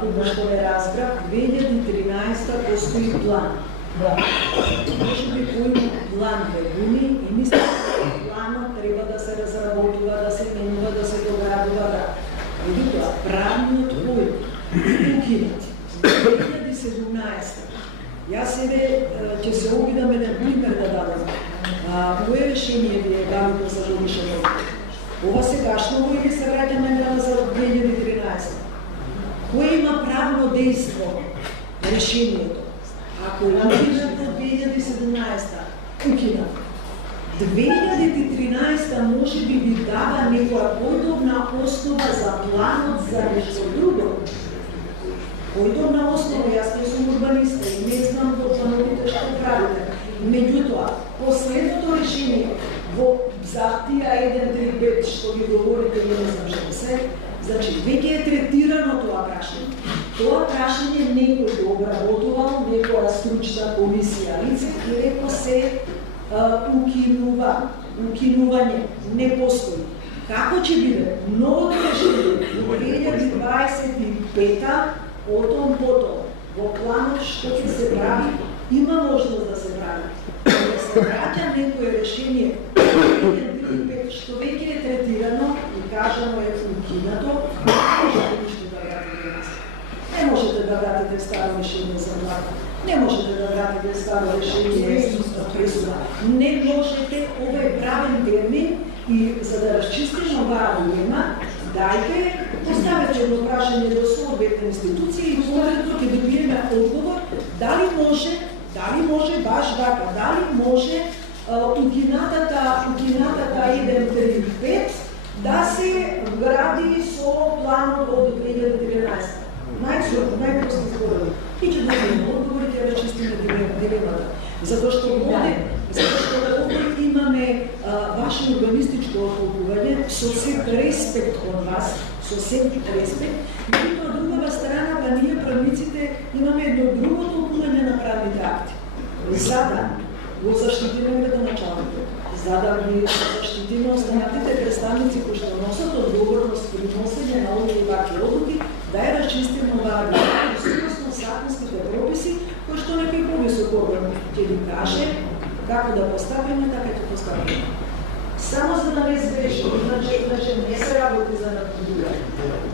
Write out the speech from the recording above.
кога што не разбрав, 2013 постои план. Може би кој план вегуни и мислам дека планот треба да се разработува, да се менува, да се доградува, да. Меѓутоа, правниот кој укинат 2017. Јас себе ќе се обидам еден пример да дадам. Кое решение ви е дадено за годишен одмор? Ова сегашно или се враќаме за 2013? Кој има правно дејство решението? Ако е укинато 2017, укинат. 2013 може би ви дава некоја појдовна основа за планот за нешто друго. Појдовна основа, јас не сум урбаниста и не знам во плановите што правите. Меѓутоа, последното решение во за тие 135 што ви говорите, не знам што се, значи веќе е третирано тоа прашање. Тоа прашање некој го обработувал, некоја стручна комисија лице и рекол се укинување, не постои. Како ќе биде? Новото решение 2025 потом, во планот што ќе се прави, има можност да се прави. Да се враќа некое решение што веќе е третирано и кажано е укинато, не можете ништо да вратите назад. Не можете да вратите старо решение за влада. Не можете да вратите старо решение за пресуда. Не можете, ова е правен термин и за да расчистим оваа дилема, дајте, поставете едно прашање до соодветни институции и поредно ќе добиеме одговор дали може баш така, дали може укинатата 135 да се вгради со планот од 2013. Најпрости зборови. И ќе добиеме одговор и ќе расчистиме дилемата. Затоа што овде имаме ваше урбанистичко отолкување со сет респект кон вас, со сет респект, и од другава страна, па ние правниците имаме едно друго толкување на правните акти. За да го заштитиме градоначалникот, за да ги заштитиме останатите представници кои што носат одговорност при носење на овие и вакви одлуки, да ја расчистиме оваа дилема согласно законските прописи, кои што некој повисок орган ќе ви каже како да поставиме, така ќе поставиме. Само за да не сгреши, иначе не се работи за надпреварување.